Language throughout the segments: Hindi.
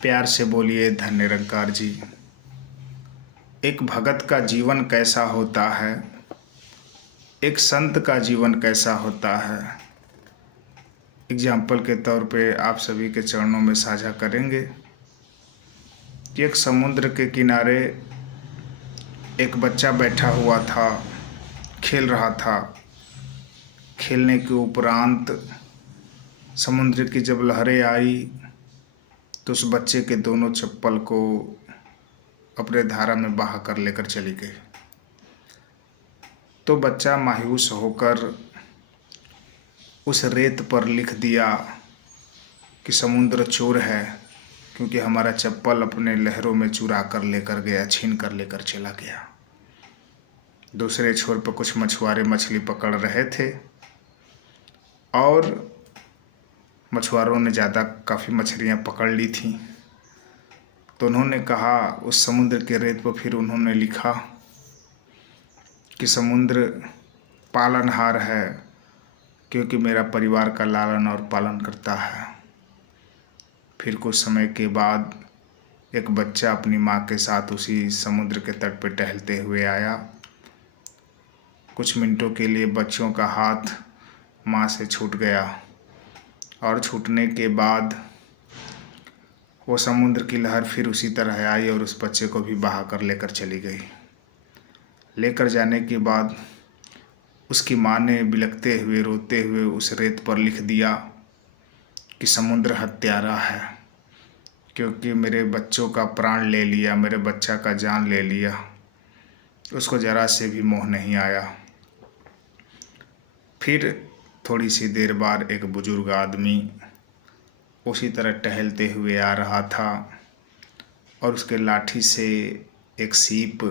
प्यार से बोलिए धन्य निरंकार जी। एक भगत का जीवन कैसा होता है, एक संत का जीवन कैसा होता है, एग्जाम्पल के तौर पे आप सभी के चरणों में साझा करेंगे कि एक समुद्र के किनारे एक बच्चा बैठा हुआ था, खेल रहा था। खेलने के उपरांत समुद्र की जब लहरें आई तो उस बच्चे के दोनों चप्पल को अपने धारा में बहा कर लेकर चली गई। तो बच्चा मायूस होकर उस रेत पर लिख दिया कि समुद्र चोर है, क्योंकि हमारा चप्पल अपने लहरों में चुरा कर लेकर गया, छीन कर लेकर चला गया। दूसरे छोर पर कुछ मछुआरे मछली पकड़ रहे थे और मछुआरों ने काफ़ी मछलियाँ पकड़ ली थीं। तो उन्होंने कहा, उस समुद्र के रेत पर फिर उन्होंने लिखा कि समुद्र पालनहार है, क्योंकि मेरा परिवार का लालन और पालन करता है। फिर कुछ समय के बाद एक बच्चा अपनी माँ के साथ उसी समुद्र के तट पर टहलते हुए आया। कुछ मिनटों के लिए बच्चों का हाथ माँ से छूट गया और छूटने के बाद वो समुद्र की लहर फिर उसी तरह आई और उस बच्चे को भी बहा कर लेकर चली गई। लेकर जाने के बाद उसकी माँ ने बिलखते हुए रोते हुए उस रेत पर लिख दिया कि समुद्र हत्यारा है, क्योंकि मेरे बच्चों का प्राण ले लिया, मेरे बच्चा का जान ले लिया। उसको ज़रा से भी मोह नहीं आया। फिर थोड़ी सी देर बाद एक बुजुर्ग आदमी उसी तरह टहलते हुए आ रहा था और उसके लाठी से एक सीप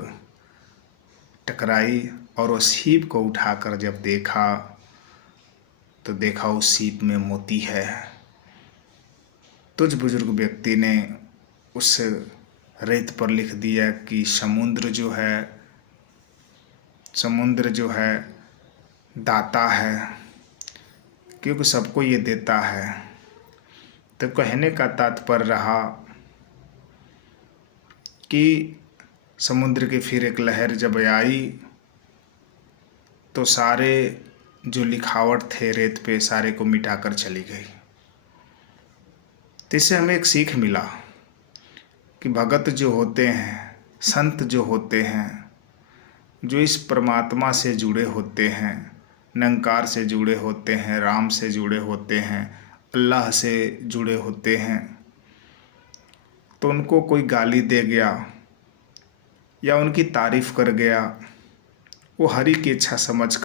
टकराई और वो सीप को उठाकर जब देखा तो देखा उस सीप में मोती है। तो उस बुजुर्ग व्यक्ति ने उस रेत पर लिख दिया कि समुद्र जो है दाता है, क्योंकि सबको ये देता है। तो कहने का तात्पर्य रहा कि समुद्र की फिर एक लहर जब आई तो सारे जो लिखावट थे रेत पे सारे को मिटाकर चली गई। तो इससे हमें एक सीख मिला कि भगत जो होते हैं, संत जो होते हैं, जो इस परमात्मा से जुड़े होते हैं, निरंकार से जुड़े होते हैं, राम से जुड़े होते हैं, अल्लाह से जुड़े होते हैं, तो उनको कोई गाली दे गया या उनकी तारीफ़ कर गया, वो हरि की इच्छा समझ